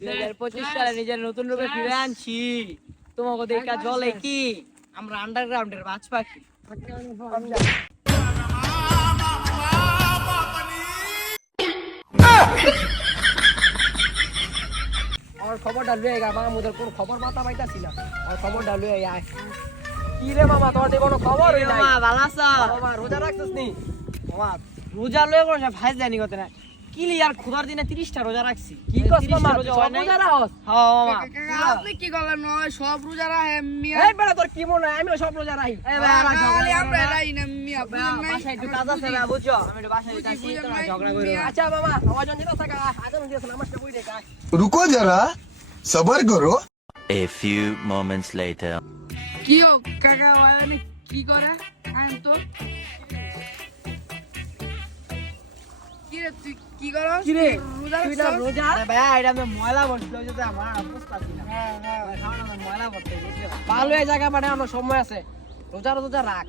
2025 সালে নিজের নতুন রূপে ফিরে আনছি। তোমাকে দেখা জলে কি আমরা আন্ডারগ্রাউন্ডের বাজ পাখি। আর খবরটা লয়ে গা মামুদের কোনো খবর মাথা পাইতাছি না। আর খবরটা লয়ে আয়। কি রে মামা তোর কোনো খবর হই নাই? মামা ভালো আছো? মামা রোজা রাখছিস নি? মামা রোজা লয়ে কোন ভাই জানি কত না। ক্লিয়ার খোদার দিনে 30টা রোজা রাখছি। কি কস মামা রোজা সব হয় নাই? রোজা রাখস? হ্যাঁ মামা। আপনি কি করলেন নয় সব রোজা রাখে মিয়া এই বেটা তোর কি মনে হয় আমিও সব রোজা রাখি। এই ভাই আমরা ঝগড়া খালি করব আমরা না। রাই না মিয়া ভাই, বুঝেন নাই বাসায় একটু কাজ আছে না বুঝছো? আমি একটু বাসায় যাচ্ছি, বুঝি, তোমরা বুঝি, ঝগড়া করো না। আচ্ছা মামা আওয়াজ নিতে থাকা আজান দিয়েছ নামাজটা পড়ে দেখা। रुको जरा सबर करो। A few moments later. কি ও কাকা ওয়ানে কি করে আইন তো কি রে তুই কি করস কি রে রোজা তুই না রাখছস? রোজা? আরে ভাই এটা আমি ময়লা বসলো যে আমার বুঝতাছি না। ভাই খাওয়া না ময়লা করতে বুঝছো? ভালো এই জায়গা মানে আমার সময় আছে। রোজা রোজা রাখ।